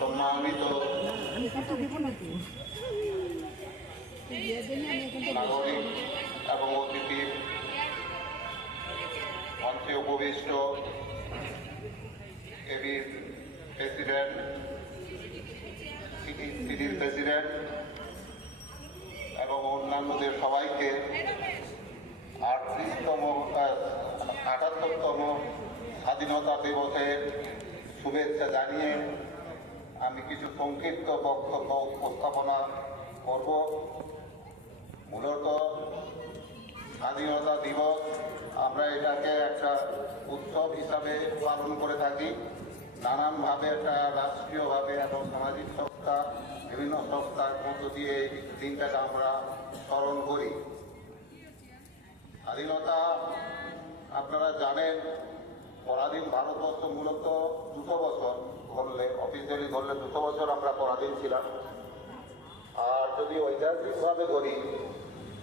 সম্মানিত নাগরিক এবং অতিথি মঞ্চে উপবিষ্ট এবির প্রেসিডেন্ট, সিটির প্রেসিডেন্ট এবং অন্যান্যদের সবাইকে 78তম স্বাধীনতা দিবসের শুভেচ্ছা জানিয়ে আমি কিছু সংক্ষিপ্ত বক্তব্য উপস্থাপনা করব। মূলত স্বাধীনতা দিবস আমরা এটাকে একটা উৎসব হিসাবে পালন করে থাকি। নানানভাবে একটা রাষ্ট্রীয়ভাবে এবং সামাজিক সংস্থা, বিভিন্ন সংস্থার মধ্য দিয়ে এই দিনটাকে আমরা স্মরণ করি। স্বাধীনতা আপনারা জানেন, পরাধীন ভারতবর্ষ মূলত 200 বছর ধরলে, অফিসিয়ালি ধরলে 200 বছর আমরা পরাধীন ছিলাম। আর যদি ঐতিহাসিকভাবে করি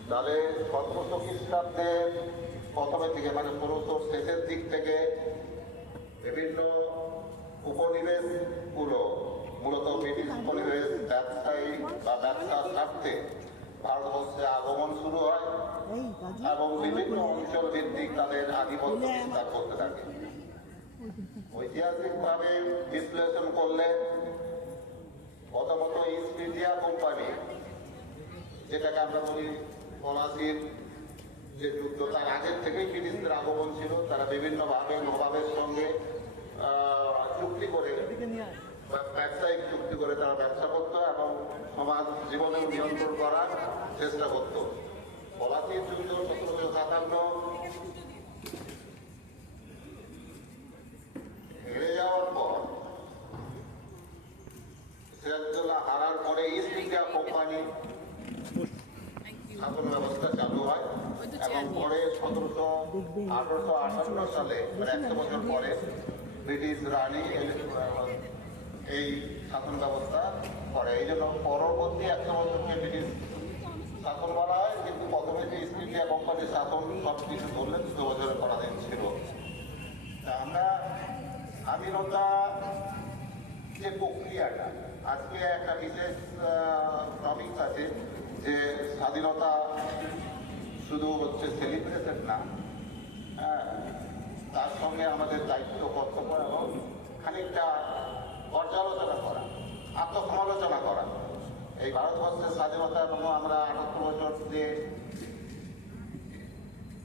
তাহলে 1700 খ্রিস্টাব্দের প্রথমের দিকে, মানে 1600 শেষের দিক থেকে বিভিন্ন উপনিবেশগুলো, মূলত ব্রিটিশ উপনিবেশ ব্যবসায়ী বা ব্যবসার স্বার্থে ভারতবর্ষে আগমন শুরু হয় এবং বিভিন্ন অঞ্চল ভিত্তিক তাদের আধিপত্য বিস্তার করতে থাকে। ঐতিহাসিকভাবে বিশ্লেষণ করলে প্রথমত ইস্ট ইন্ডিয়া কোম্পানি, যেটাকে আমরা বলি পলাশির যে যুদ্ধ, তার আগের থেকেই ব্রিটিশদের আগমন ছিল। তারা বিভিন্নভাবে নবাবের সঙ্গে চুক্তি করে, ব্যবসায়িক চুক্তি করে তারা ব্যবসা করত এবং সমাজ জীবনে নিয়ন্ত্রণ করার চেষ্টা করত। পলাশির যুদ্ধ 1757 হেরে যাওয়ার পর, সিরাজউদ্দৌলা হারার পরে ইস্ট ইন্ডিয়া কোম্পানি শাসন ব্যবস্থা চালু হয় এবং পরে 1858 সালে, মানে 100 বছর পরে, ব্রিটিশ রানী এই শাসন ব্যবস্থা করে। এই জন্য পরবর্তী 100 বছরকে ব্রিটিশ শাসন বলা হয়, কিন্তু প্রথমে যে ইস্ট ইন্ডিয়া কোম্পানির শাসন সব কিছু ধরলে 200 বছরের পরাধীন ছিল। আমরা স্বাধীনতা যে প্রক্রিয়াটা, আজকে একটা বিশেষ টপিক আছে যে স্বাধীনতা শুধু হচ্ছে সেলিব্রেশন না, তার সঙ্গে আমাদের দায়িত্ব, কর্তব্য এবং খানিকটা পর্যালোচনা করা, আত্মসমালোচনা করা। এই ভারতবর্ষের স্বাধীনতা এবং আমরা 78 বছর যে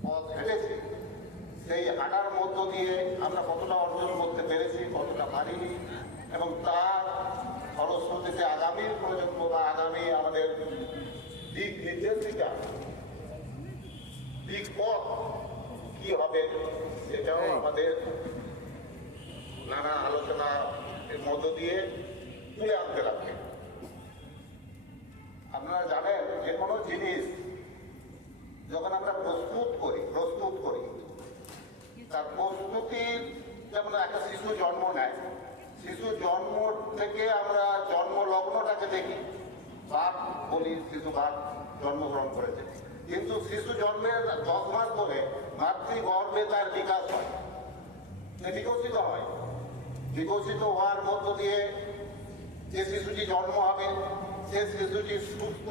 পথ হেঁটেছি, সেই হাঁটার মধ্য দিয়ে আমরা কতটা অর্জন করতে পেরেছি, কতটা পারিনি, এবং তার ফলশ্রুতিতে আগামীর প্রজন্ম বা আগামী আমাদের দিক নির্দেশিকা, দিক পথ কি হবে, সেটাও আমাদের নানা আলোচনার মধ্য দিয়ে তুলে আনতে লাগবে। আপনারা জানেন, যে কোনো জিনিস যখন আমরা প্রস্তুত করি তার প্রস্তুতির, যেমন একটা শিশু জন্ম নেয়, শিশু জন্ম থেকে আমরা জন্ম লগ্নটাকে দেখি, বাপ বলি শিশু বাপ জন্মগ্রহণ করেছে, কিন্তু শিশু জন্মের 10 মাস পরে মাতৃগর্ভে তার বিকাশ হয়, বিকশিত হয়। বিকশিত হওয়ার মধ্য দিয়ে যে শিশুটি জন্ম হবে, সে শিশুটি সুস্থ,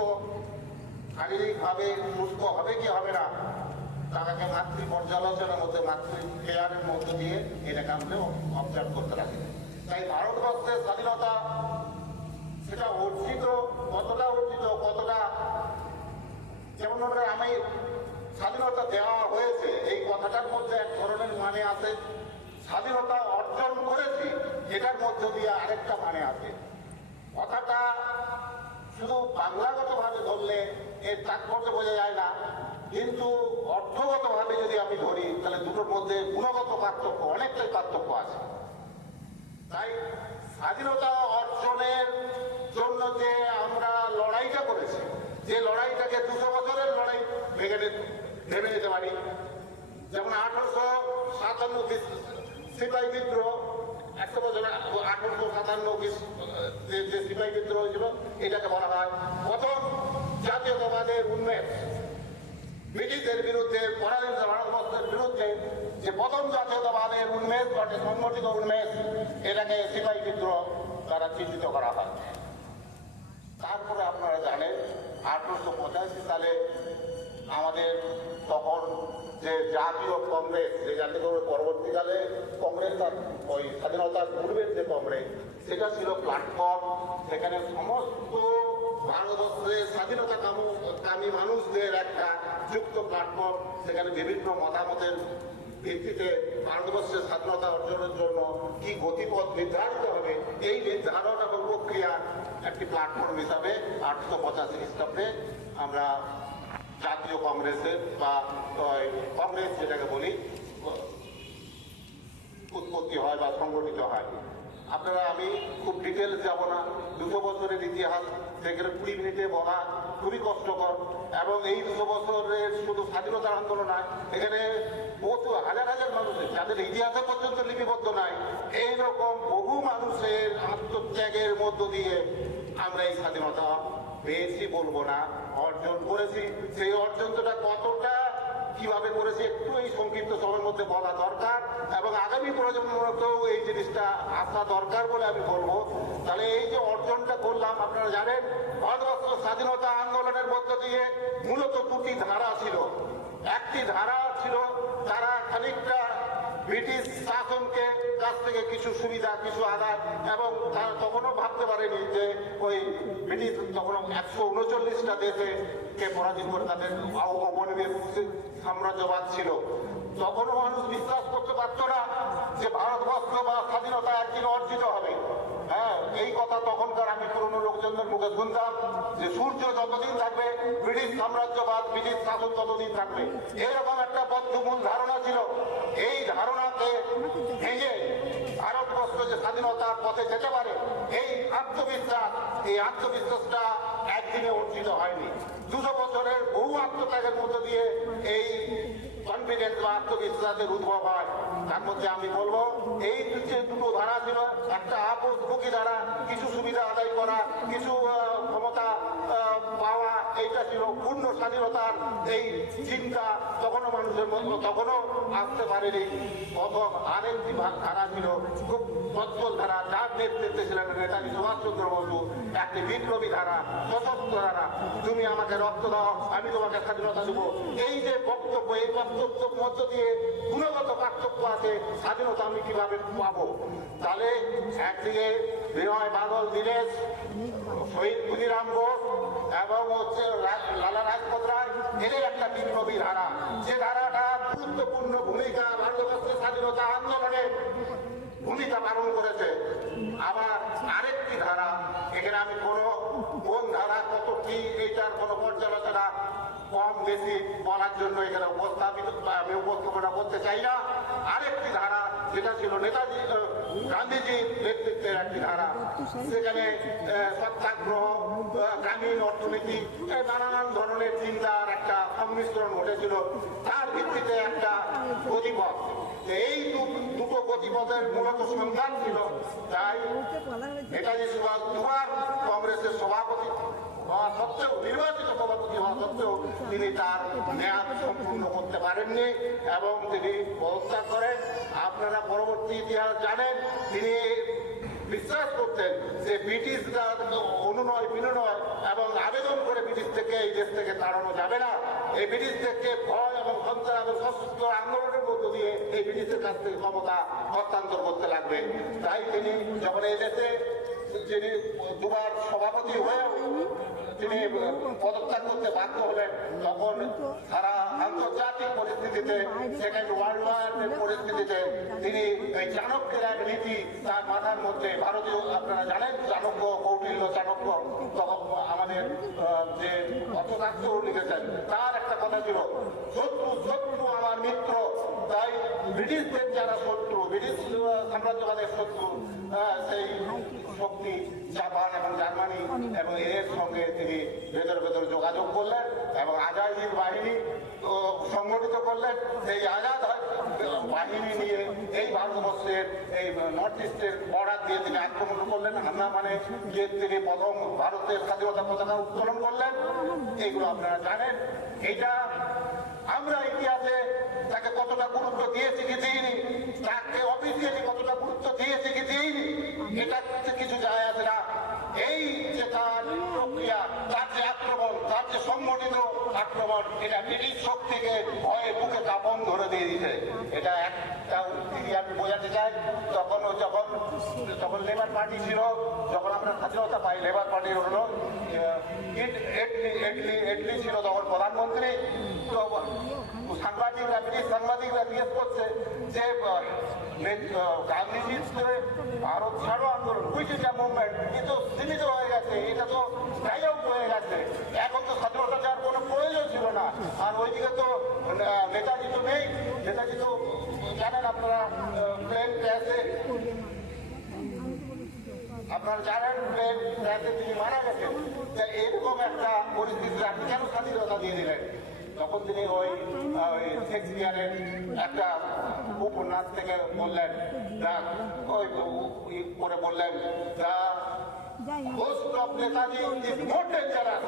শারীরিকভাবে সুস্থ হবে কি হবে না, তাকে মাতৃ পর্যালোচনার মধ্যে, মাতৃ কেয়ারের মধ্য দিয়ে এটাকে আমরা অবজার্ভ করতে লাগে। তাই ভারতবর্ষের স্বাধীনতা, সেটা অর্জিত, কতটা যেমন আমি স্বাধীনতা দেওয়া হয়েছে, এই কথাটার মধ্যে এক ধরনের মানে আছে। স্বাধীনতা অর্জন করেছি, এটার মধ্য দিয়ে আরেকটা মানে আছে। কথাটা শুধু বাংলাগতভাবে ধরলে এর তাৎপর্য বোঝা যায় না, কিন্তু অর্থগতভাবে যদি আমি ধরি তাহলে দুটোর মধ্যে গুণগত পার্থক্য, অনেকটাই পার্থক্য আছে। তাই স্বাধীনতা অর্জনের জন্য যে আমরা লড়াইটা করেছি, যে লড়াইটাকে 200 বছরের লড়াই ভেবে নিতে পারি। যেমন 1857 সিপাহী বিদ্রোহ, 100 বছর 1857 যে সিপাহী বিদ্রোহ হয়েছিল, এটাকে বলা হয় প্রথম জাতীয়তাবাদের উন্মেষ। ব্রিটিশদের বিরুদ্ধে পরাধীন ভারতবর্ষের বিরুদ্ধে যে প্রথম জাতীয়তাবাদের উন্মেষ ঘটে, সংগঠিত উন্মেষ, এটাকে সিপাহী বিদ্রোহ দ্বারা চিহ্নিত করা হয়। তারপরে আপনারা জানেন 1885 সালে আমাদের তখন যে জাতীয় কংগ্রেস, যে জাতীয় কংগ্রেস পরবর্তীকালে কংগ্রেস আর ওই স্বাধীনতার পূর্বের যে কংগ্রেস, সেটা ছিল প্ল্যাটফর্ম। সেখানে সমস্ত ভারতবর্ষের স্বাধীনতাকামী মানুষদের একটা যুক্ত প্ল্যাটফর্ম। সেখানে বিভিন্ন মতামতের ভিত্তিতে ভারতবর্ষের স্বাধীনতা অর্জনের জন্য কি গতিপথ নির্ধারিত হবে, এই নির্ধারণ এবং প্রক্রিয়া একটি প্ল্যাটফর্ম হিসাবে 1885 খ্রিস্টাব্দে আমরা জাতীয় কংগ্রেসের বা কংগ্রেস যেটাকে বলি উৎপত্তি হয় বা সংগঠিত হয়। আপনারা, আমি খুব ডিটেলস যাব না, 200 বছরের ইতিহাস সেখানে 20 মিনিটে বলা খুবই কষ্টকর। এবং এই 200 বছরের শুধু স্বাধীনতার আন্দোলন নয়, এখানে বহু হাজার হাজার মানুষের যাদের ইতিহাসে পর্যন্ত লিপিবদ্ধ নাই, এইরকম বহু মানুষের আত্মত্যাগের মধ্য দিয়ে আমরা এই স্বাধীনতা পেয়েছি বলবো না, অর্জন করেছি। সেই অর্জনটা কতটা কিভাবে করেছি একটু এই সংক্ষিপ্ত সময়ের মধ্যে বলা দরকার, এবং আগামী প্রজন্মকেও এই জিনিসটা আসা দরকার বলে আমি বলবো। তাহলে এই যে অর্জনটা করলাম, আপনারা জানেন ভারতবর্ষ স্বাধীনতা আন্দোলনের মধ্য দিয়ে মূলত দুটি ধারা ছিল। একটি ধারা ছিল তারা খানিকটা ব্রিটিশ শাসনকে কাছ থেকে কিছু সুবিধা, কিছু আদায়, এবং তারা তখনও ভাবতে পারেনি যে ওই ব্রিটিশ তখন 139টা দেশে কে পরাজিত করে তাদের অবনবের সাম্রাজ্যবাদ ছিল। তখনও মানুষ বিশ্বাস করতে পারত না যে ভারতবর্ষ বা স্বাধীনতা একদিন অর্জিত হবে। হ্যাঁ, এই কথা তখনকার আমি পুরনো লোকজনদের মুখে শুনতাম যে সূর্য যতদিন থাকবে ব্রিটিশ সাম্রাজ্যবাদ, ব্রিটিশ শাসন ততদিন থাকবে, এরকম একটা বদ্ধমূল ধারণা ছিল। এই ধারণাকে ভেঙে ভারতবর্ষ যে স্বাধীনতার পথে যেতে পারে, এই আত্মবিশ্বাসটা একদিনে অর্জিত হয়নি। 200 বছরের বহু আত্মত্যাগের মধ্য দিয়ে এই কনফিডেন্স বা আত্মবিশ্বাসের উদ্ভব হয়। তার মধ্যে আমি বলবো এই যে দুটো ধারা ছিল, একটা আপোষমুখী ধারা, কিছু সুবিধা আদায় করা, কিছু ক্ষমতা পাওয়া, এইটা ছিল পূর্ণ স্বাধীনতার এই চিন্তা তখনও মানুষের মধ্যে তখনও আসতে পারেনি। প্রথম আরেকটি ধারা ছিল খুব সচ্ছল ধারা, যার নেতৃত্বে ছিলেন নেতাজি সুভাষচন্দ্র বসু, একটি বিপ্লবী ধারা, সশস্ত্র ধারা। তুমি আমাকে রক্ত দাও, আমি তোমাকে স্বাধীনতা দেবো। এই যে বক্তব্য, এই বক্তব্যের মধ্য দিয়ে গুণগত পার্থক্য আছে। স্বাধীনতা আমি কিভাবে পাবো? তাহলে একদিকে বিনয় বাদল দীনেশ, শহীদ ক্ষুদিরাম বোস এবং হচ্ছে লালা রাজপথ রায়, এদের একটা বিপ্লবী ধারা, যে ধারাটা গুরুত্বপূর্ণ ভূমিকা ভারতবর্ষের স্বাধীনতা আন্দোলনে ভূমিকা পালন করেছে। আবার আরেকটি ধারা, এখানে আমি কোন ধারা কত কি এইটার কোনো পর্যালোচনা কম বেশি বলার জন্য এখানে আমি উপস্থাপনা করতে চাই না। আরেকটি ধারা যেটা ছিল নেতাজি গান্ধীজির নেতৃত্বের একটি ধারা, সেখানে সত্যাগ্রহ, গ্রামীণ অর্থনীতি, নানান ধরনের চিন্তার একটা সংমিশ্রণ ঘটেছিল। তার ভিত্তিতে একটা গতিপথ, এই দুটো গতিপথের মূলত সন্ধান ছিল। তাই নেতাজি সুভাষ দুবার কংগ্রেসের সভাপতি হওয়া সত্ত্বেও, নির্বাচিত সভাপতি হওয়া সত্ত্বেও তিনি তার মেয়াদ সম্পূর্ণ করতে পারেননি এবং তিনি পদত্যাগ করেন। আপনারা পরবর্তী ইতিহাস জানেন, তিনি বিশ্বাস করতেন যে ব্রিটিশরা অনুনয় বিনয় এবং আবেদন করে ব্রিটিশ থেকে এই দেশ থেকে তাড়ানো যাবে না। এই ব্রিটিশদেরকে ভয় এবং সন্ত্রাস এবং সশস্ত্র আন্দোলনের মধ্য দিয়ে এই ব্রিটিশের কাছ থেকে ক্ষমতা হস্তান্তর করতে লাগবে। তাই তিনি যখন এই দেশে যিনি দুবার সভাপতি হয়েও তিনি পদত্যাগ করতে বাধ্য হলেন, তখন সারা আন্তর্জাতিক পরিস্থিতিতে, সেকেন্ড ওয়ার্ল্ড ওয়ারের পরিস্থিতিতে তিনি এই চাণক্যের এক নীতি তার মাথার মধ্যে, ভারতীয় আপনারা জানেন চাণক্য, কৌটিল্য চাণক্য, তখন আমাদের যে অর্থশাস্ত্র লিখেছেন, তার একটা কথা ছিল শত্রু আমার মিত্র। তাই ব্রিটিশদের যারা শত্রু, ব্রিটিশ সাম্রাজ্যবাদের শত্রু, সেই শক্তি জাপান এবং জার্মানি, এবং এর সঙ্গে তিনি ভেতরে যোগাযোগ করলেন এবং আজাদ হিন্দ বাহিনী সংগঠিত করলেন। সেই আজাদ বাহিনী নিয়ে এই ভারতবর্ষের এই নর্থ ইস্টের বর্ডার দিয়ে তিনি আক্রমণ করলেন। হামলা মানে যে তিনি প্রথম ভারতের স্বাধীনতা পতাকা উত্তোলন করলেন, এইগুলো আপনারা জানেন। এটা আমরা ইতিহাসে তাকে কতটা গুরুত্ব দিয়েছি কি দিইনি, তাকে অফিসিয়ালি কতটা গুরুত্ব দিয়েছি কি দিইনি, এটা কিছু যায় আসে না। এই যে তার প্রক্রিয়া, তার যে আক্রমণ, তার যে সংগঠিত আক্রমণ, এটা ব্রিটিশ শক্তিকে ভয়ে বুকে কাঁপন ধরে দিয়ে দিতে। এটা একটা উক্তি আমি বোঝাতে চাই। যখন লেবার পার্টি ছিল, যখন আমরা স্বাধীনতা পাই, লেবার পার্টির হলো এটলি ছিল তখন প্রধানমন্ত্রী। তো সাংবাদিকরা, ব্রিটিশ সাংবাদিকরা জিজ্ঞেস করছে যে গান্ধীজির ভারত ছাড়ো আন্দোলন, কুইট ইন্ডিয়া মুভমেন্ট, এ তো সীমিত হয়ে গেছে, এটা তো ডাইলগ হয়ে গেছে, এখন তো স্বাধীনতা যাওয়ার কোনো প্রয়োজন ছিল না। আর ওইদিকে তো নেতাজি তো নেই, নেতাজি তো জানেন আপনারা প্লেন ক্র্যাশে, আপনারা জানেন প্লেন ক্র্যাশে তিনি মারা গেছেন। এরকম একটা পরিস্থিতিতে আপনি কেন স্বাধীনতা দিয়ে দিলেন? তখন তিনি ওই শেক্সপিয়ারের একটা উপন্যাস থেকে বললেন, করে বললেন Ghost of Netaji is more dangerous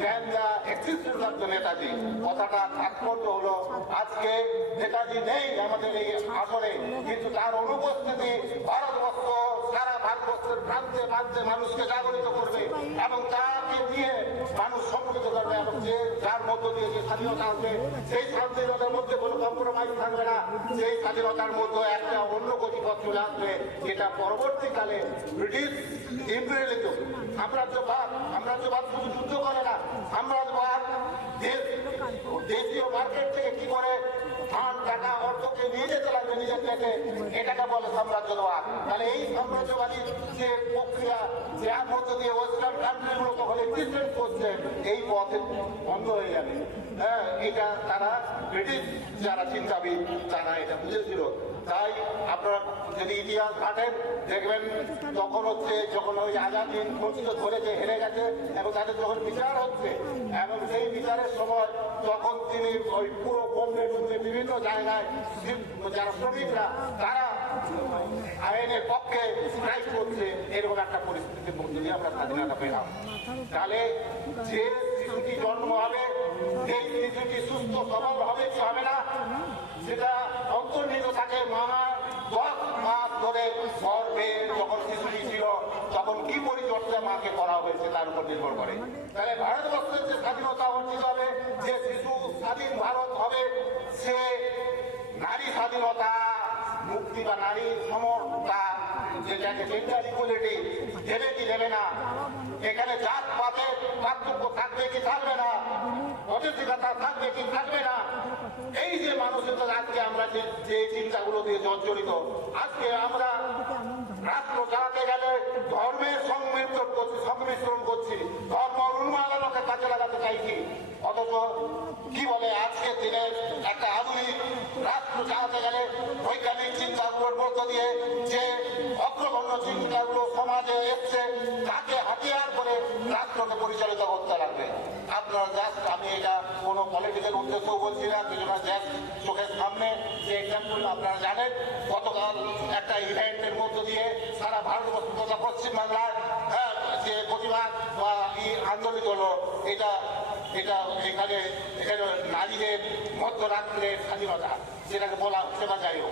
than the existence of the Netaji. কথাটা তাৎপর্য হলো আজকে নেতাজি নেই আমাদের এই আসরে, কিন্তু তার অনুপস্থিতি ভারতবর্ষ, সারা ভারতবর্ষের প্রান্তে প্রান্তে মানুষকে জাগরিত করবে এবং তাকে দিয়ে মানুষ সম্মিলিত করবে, এবং যে যার মধ্য দিয়ে যে স্বাধীনতা আসবে, সেই স্বাধীনতার মধ্যে কোনো কম্প্রোমাইজ থাকবে না। সেই স্বাধীনতার মধ্যে একটা অন্য গতিপথ চলে আসবে, যেটা পরবর্তীকালে ব্রিটিশ ইম্পেরিয়ালিজম, সাম্রাজ্যবাদ শুধু যুদ্ধ করে না, সাম্রাজ্যবাদ দেশীয় মার্কেট থেকে কি করে ধান, টাকা, অর্থকে নিয়ে যেতে লাগবে নিজের থেকে, এটাকে বলে সাম্রাজ্যবাদ। তাহলে এই সাম্রাজ্যবাদী যে প্রক্রিয়া, যার মধ্য দিয়ে ওয়েস্টার্ন কান্ট্রিগুলো তখন এক্সিস্টেন্স করছে, এই পথে বন্ধ হয়ে যাবে। হ্যাঁ, এটা তারা ব্রিটিশ যারা চিন্তাবিদ তারা এটা বুঝেছিল। তাই আপনারা যদি ইতিহাস ঘাটেন দেখবেন তখন হচ্ছে যখন ওই আজাদ হিন্দ ফৌজকে ধরেছে, হেরে গেছে, এবং তাদের যখন বিচার হচ্ছে, এবং সেই বিচারের সময় তখন তিনি ওই পুরো বোম্বে বিভিন্ন জায়গায় যারা শ্রমিকরা তারা আইনের পক্ষে স্ট্রাইক করছে, এরকম একটা পরিস্থিতির মধ্যে দিয়ে আমরা স্বাধীনতা পেলাম। তাহলে যে শিশুটি জন্ম হবে, সেই শিশুটি সুস্থ সবল হবে কি হবে না, সেটা অন্তর্নিহিত থাকে মামার 10 মাস ধরে গর্ভে যখন শিশুটি ছিল তখন কি পরিচর্যা মাকে করা হয়েছে তার উপর নির্ভর করে। তাহলে ভারতবর্ষের যে স্বাধীনতা অর্জিত হবে, যে শিশু স্বাধীন ভারত হবে, সে নারী স্বাধীনতা, মুক্তি বা নারী সমতা, যেটাকে জেন্ডার ইকুয়ালিটি দেবে কি দেবে না, এখানে জাত পাতের পার্থক্য থাকবে কি থাকবে না, অধিকারতা থাকবে কি থাকবে না, এই যে মানসিকতা আজকে আমরা যে চিন্তাগুলো দিয়ে জর্জরিত, আজকে আমরা রাষ্ট্র চালাতে গেলে ধর্মের সংমিশ্রণ করছি, ধর্ম উন্মাদনকে কাজে লাগাতে চাইছি। অথচ কি বলে আজকে দিনে একটা আধুনিক রাষ্ট্র চালাতে গেলে বৈজ্ঞানিক চিন্তাগুলোর মধ্য দিয়ে যে অগ্রগণ্য চিন্তাগুলো সমাজে এসছে, তাকে হাতিয়ার করে রাষ্ট্রকে পরিচালিত করতে লাগবে। আপনারা জাস্ট, আমি এটা কোনো পলিটিক্যাল উদ্দেশ্যও বলছি না, কিছু না, জাস্ট চোখের সামনে যে এক্সাম্পল আপনারা জানেন, গতকাল একটা ইভেন্টের মধ্য দিয়ে সারা ভারতবর্ষ তথা পশ্চিমবাংলায় যে প্রতিবাদ বা আন্দোলিত হলো, এটা এখানে নারীদের মধ্যরাত্রের স্বাধীনতা যেটাকে বলা হচ্ছে বা যাই হোক,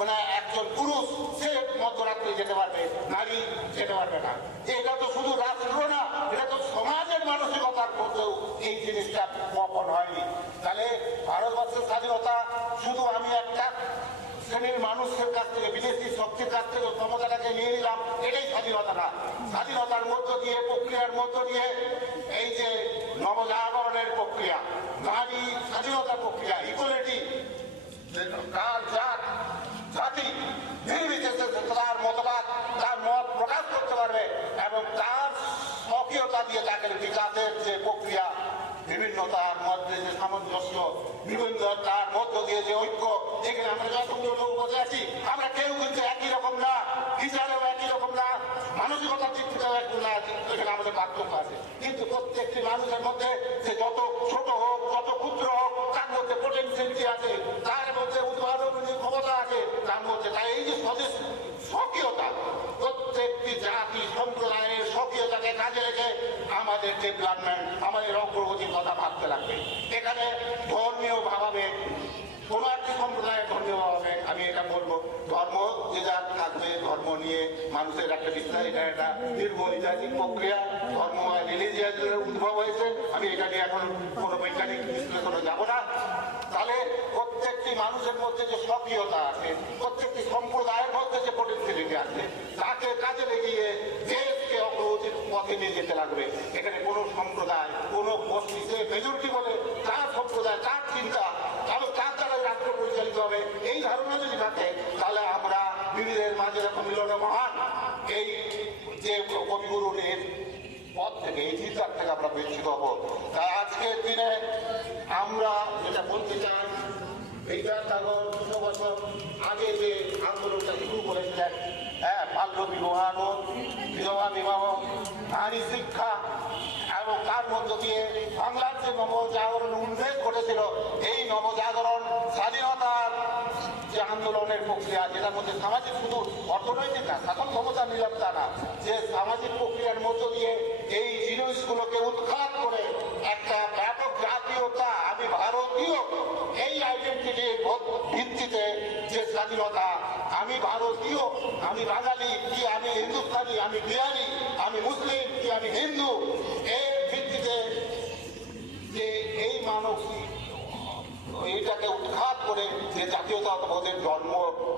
মানে একজন পুরুষ সে মধ্যরাত্রে যেতে পারবে, নারী যেতে পারবে না। এটা তো শুধু রাষ্ট্র না, এটা তো সমাজের মানসিকতার মধ্যেও এই জিনিসটা বপন হয়নি। তাহলে ভারতবর্ষের স্বাধীনতা শুধু আমি একটা শ্রেণীর মানুষের কাছ থেকে, বিদেশি শক্তির কাছ থেকে ক্ষমতাটাকে নিয়ে নিলাম, এটাই স্বাধীনতা না। স্বাধীনতার মধ্য দিয়ে, প্রক্রিয়ার মধ্য দিয়ে এই যে নবজাগরণের প্রক্রিয়া, নারী স্বাধীনতা প্রক্রিয়া, ইকুয়ালিটি, কার জাত জাতি নির্বিশেষে তার মতবাদ, তার মত প্রকাশ করতে পারবে, এবং তার স্বকীয়তা দিয়ে তাকে বিকাশের যে প্রক্রিয়া, বিভিন্নতার মধ্যে যে সামঞ্জস্য, বিভিন্নতার মধ্য দিয়ে যে ঐক্য, এখানে আমরা যতগুলো লোক বসে আছি, আমরা কেউ কিন্তু একই রকম না, বিচারেও একই রকম না, মানসিকতার দিক থেকেও একটু না, এখানে আমাদের পার্থক্য আছে। কিন্তু প্রত্যেকটি মানুষের মধ্যে সে যত ছোট হোক, যত ক্ষুদ্র হোক, তার মধ্যে পোটেনশিয়ালিটি আছে, তার মধ্যে উদ্ভাবনী ক্ষমতা আছে, তার মধ্যে তাই এই যে স্বকীয়তা, প্রত্যেকটি জাতি সম্প্রদায়ের স্বকীয়তাকে কাজে রেখে আমাদের ডেভেলপমেন্ট, আমাদের অগ্রগতির কথা ভাবতে লাগবে। এখানে ধর্মীয় ভাবাবে কোনো একটি সম্প্রদায়ের ধর্মীয় ভাবাবে, আমি এটা বলবো, ধর্ম যে যার থাকবে, ধর্ম নিয়ে মানুষের একটা বিশ্বাস, এটা একটা দীর্ঘ ঐতিহাসিক প্রক্রিয়া। ধর্ম রিলিজিয়াসের উদ্ভব হয়েছে, আমি এটা নিয়ে এখন কোনো বৈজ্ঞানিক বিশ্লেষণে যাব না। তাহলে প্রত্যেকটি মানুষের মধ্যে যে সক্রিয়তা আছে, প্রত্যেকটি সম্প্রদায়ের মধ্যে যে পটেন্সিয়ালিটি আছে, তাকে কাজে লেগিয়ে দেশকে অগ্রগতির পথে নিয়ে যেতে লাগবে। এখানে কোনো সম্প্রদায়, কোনো গোষ্ঠী, সে মেজরিটি বলে তার সম্প্রদায়, তার চিন্তা, তাহলে তার দ্বারা রাষ্ট্র পরিচালিত হবে, এই ধারণা যদি থাকে, তাহলে আমরা বিবিধের মাঝে যখন মিলনে মহান এই যে কবিগুরুর পথ থেকে, এই চিন্তার থেকে আমরা বঞ্চিত হব। তাই আজকের দিনে আমরা যেটা বলতে চাই, এইটা তারপর 200 বছর আগে যে আন্দোলনটা শুরু করেছিলেন, হ্যাঁ, বাল্য বিবাহ, বিধবা বিবাহ, নারী শিক্ষা, এবং তার মধ্য দিয়ে বাংলার যে নবজাগরণ উল্লেখ ঘটেছিল, এই নবজাগরণ স্বাধীনতার যে আন্দোলনের প্রক্রিয়া, যেটার মধ্যে সামাজিক, শুধু অর্থনৈতিক না, শাসন ক্ষমতা নিরাপত্তা না, যে সামাজিক প্রক্রিয়ার মধ্য দিয়ে এই জিনিসগুলোকে উৎখাত করে একটা ব্যাপক জাতীয়তা, আমি ভারতীয়, এই আইডেন্টিটির ভিত্তিতে যে স্বাধীনতা, আমি ভারতীয়, আমি বাঙালি কি আমি হিন্দুস্তানি, আমি বিহারি, আমি মুসলিম কি আমি হিন্দু, এর ভিত্তিতে যে এই মানসিক এইটাকে উৎখাত করে যে জাতীয়তাবোধের জন্ম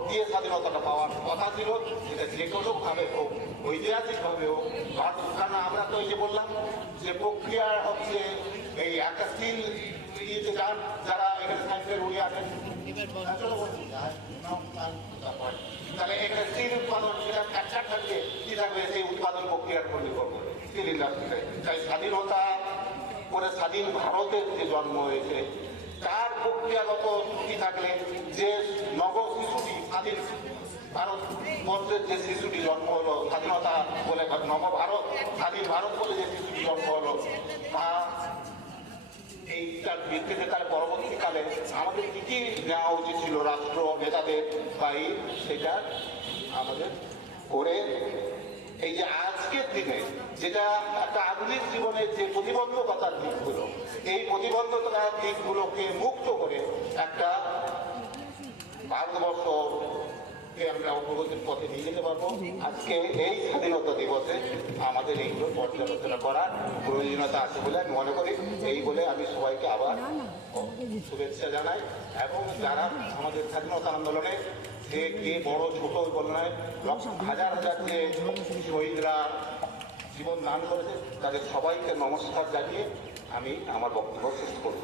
দিয়ে স্বাধীনতাটা পাওয়ার কথা ছিল, সেটা যে কোনো ভাবে হোক, ঐতিহাসিকভাবে হোক, কারণ আমরা তো এই যে বললাম যে প্রক্রিয়া হচ্ছে এই একটা স্কিল ইয়েতে যান, যারা এখানে সায়েন্সের উড়িয়ে আছেন, তাহলে এখানে স্টিল উৎপাদন, সেটা ফ্যাকচার থাকবে কি থাকবে, সেই উৎপাদন প্রক্রিয়ার উপর নির্ভর করে স্টিল ইন্ডাস্ট্রিতে। তাই স্বাধীনতা করে স্বাধীন ভারতের যে জন্ম হয়েছে, তার প্রক্রিয়াগত কি থাকলে যে নব শিশুটি, স্বাধীন ভারতবর্ষের যে শিশুটি জন্ম হলো, স্বাধীনতা বলে নবভারত, স্বাধীন ভারত বলে যে শিশুটি জন্ম হলো, তা এইটার ভিত্তিতে তার পরবর্তীকালে আমাদের কি কি নেওয়া উচিত ছিল রাষ্ট্র নেতাদের, বা সেটা আমাদের করে এই যে আজকের দিনে যেটা একটা আধুনিক জীবনের যে প্রতিবন্ধকতার দিকগুলো, এই প্রতিবন্ধকতার দিকগুলোকে মুক্ত করে একটা ভারতবর্ষকে আমরা অগ্রগতির পথে নিয়ে যেতে পারবো। আজকে এই স্বাধীনতা দিবসে আমাদের এইগুলো পর্যালোচনা করার প্রয়োজনীয়তা আছে বলে আমি মনে করি। এই বলে আমি সবাইকে আবার শুভেচ্ছা জানাই, এবং যারা আমাদের স্বাধীনতা আন্দোলনে যে কে বড় ছোট বলে নয়, হাজার হাজার যে শহীদরা জীবন দান করেছে, তাদের সবাইকে নমস্কার জানিয়ে আমি আমার বক্তব্য শেষ করব।